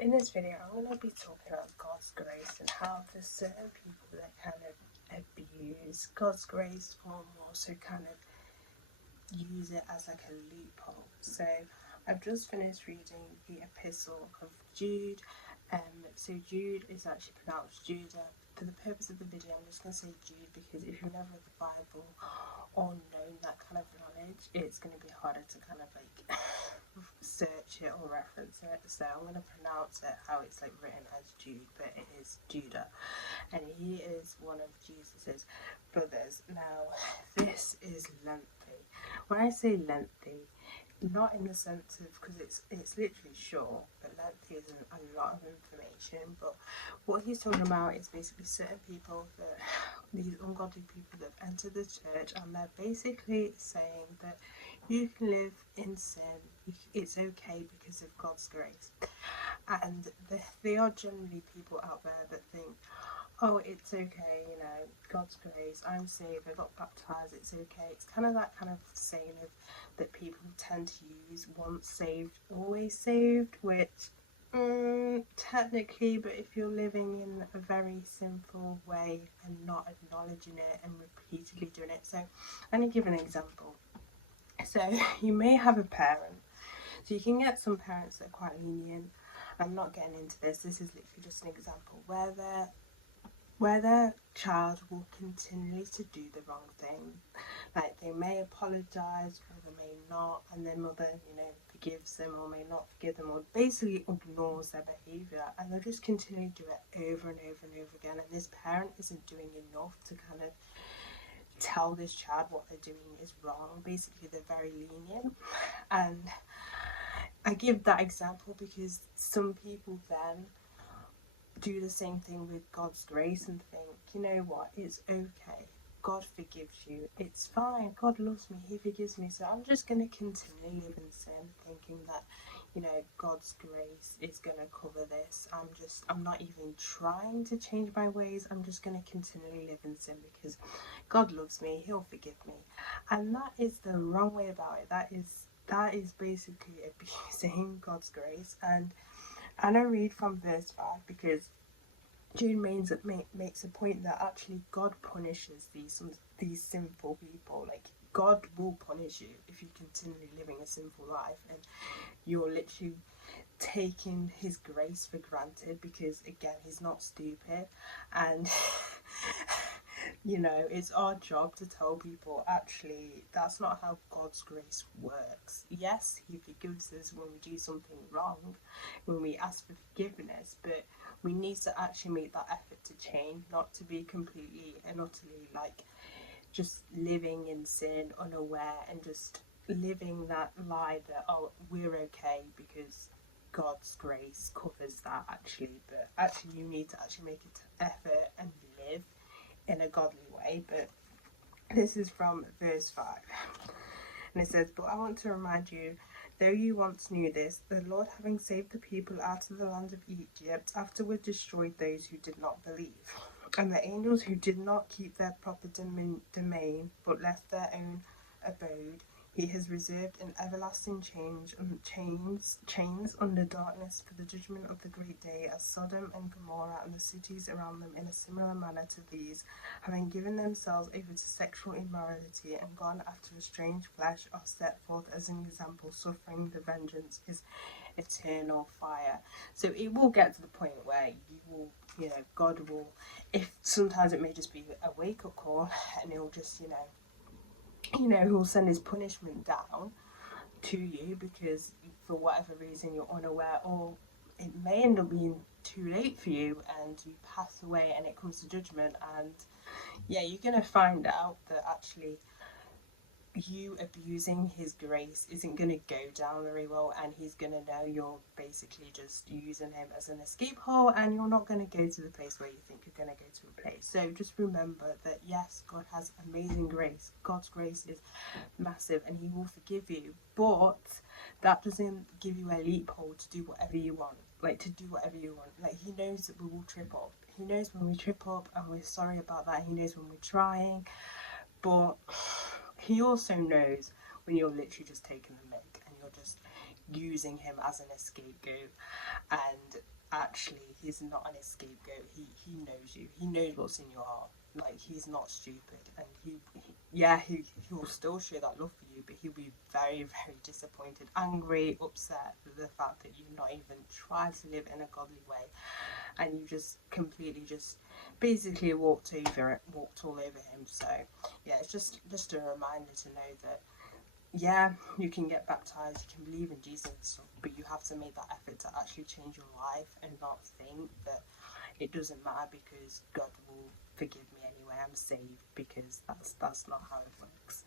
in this video I'm going to be talking about God's grace and how there's certain people that kind of abuse God's grace or more so kind of use it as like a loophole. So I've just finished reading the epistle of Jude. So Jude is actually pronounced Judah. For the purpose of the video, I'm just going to say Jude because if you've never read the Bible or known that kind of knowledge, it's going to be harder to kind of like search it or reference it. So I'm going to pronounce it how it's like written as Jude, but it is Judah, and he is one of Jesus's brothers. Now this is lengthy. When I say lengthy, not in the sense of, because it's literally short, but lengthy isn't a lot of information. But what he's talking about is basically certain people, that these ungodly people that have entered the church, and they're basically saying that you can live in sin, it's okay because of God's grace. And they are generally people out there that think, oh, it's okay, you know, God's grace, I'm saved, I got baptized, it's okay. It's kind of that kind of saying of that people tend to use, once saved, always saved, which technically, but if you're living in a very sinful way and not acknowledging it and repeatedly doing it. So I'm going to give an example. So you may have a parent, so you can get some parents that are quite lenient. I'm not getting into this is literally just an example where their child will continue to do the wrong thing. Like they may apologise or they may not, and their mother, you know, forgives them or may not forgive them, or basically ignores their behaviour, and they'll just continue to do it over and over and over again. And this parent isn't doing enough to kind of tell this child what they're doing is wrong. Basically, they're very lenient. And I give that example because some people then do the same thing with God's grace and think, you know what, it's okay, God forgives you, it's fine, God loves me, he forgives me, so I'm just going to continue live in sin, thinking that, you know, God's grace is going to cover this. I'm not even trying to change my ways, I'm just going to continually live in sin because God loves me, he'll forgive me. And that is the wrong way about it. That is basically abusing God's grace. And I read from verse 5 because Jude makes a point that actually God punishes these sinful people. Like, God will punish you if you continue living a sinful life, and you're literally taking his grace for granted because, again, he's not stupid. And you know, it's our job to tell people, actually, that's not how God's grace works. Yes, he forgives us when we do something wrong, when we ask for forgiveness, but we need to actually make that effort to change, not to be completely and utterly like just living in sin, unaware, and just living that lie that, oh, we're okay because God's grace covers that, actually. But actually you need to actually make an effort and live in a godly way. But this is from verse 5, and it says, but I want to remind you, though you once knew this, the Lord, having saved the people out of the land of Egypt, afterward destroyed those who did not believe, and the angels who did not keep their proper domain but left their own abode, he has reserved in everlasting chains under darkness for the judgment of the great day, as Sodom and Gomorrah and the cities around them in a similar manner to these, having given themselves over to sexual immorality and gone after a strange flesh, are set forth as an example, suffering the vengeance is eternal fire. So it will get to the point where you will, you know, God will, if sometimes it may just be a wake-up call, and he'll just, you know, he'll send his punishment down to you because for whatever reason you're unaware, or it may end up being too late for you and you pass away and it comes to judgment, and yeah, you're going to find out that actually you abusing his grace isn't going to go down very well, and he's going to know you're basically just using him as an escape hole, and you're not going to go to the place where you think you're going to go to a place. So just remember that yes, God has amazing grace. God's grace is massive and he will forgive you, but that doesn't give you a loophole to do whatever you want. Like, to do whatever you want. Like, he knows that we will trip up. He knows when we trip up, and we're sorry about that. He knows when we're trying, but he also knows when you're literally just taking the mick and you're just using him as an scapegoat. And actually he's not an scapegoat. He knows you. He knows what's in your heart. Like, he's not stupid, and he will still show that love for you, but he'll be very, very disappointed, angry, upset with the fact that you've not even tried to live in a godly way, and you just completely just basically walked all over him. So yeah, it's just a reminder to know that, yeah, you can get baptized, you can believe in Jesus and stuff, but you have to make that effort to actually change your life and not think that it doesn't matter because God will forgive me anyway, I'm saved, because that's not how it works.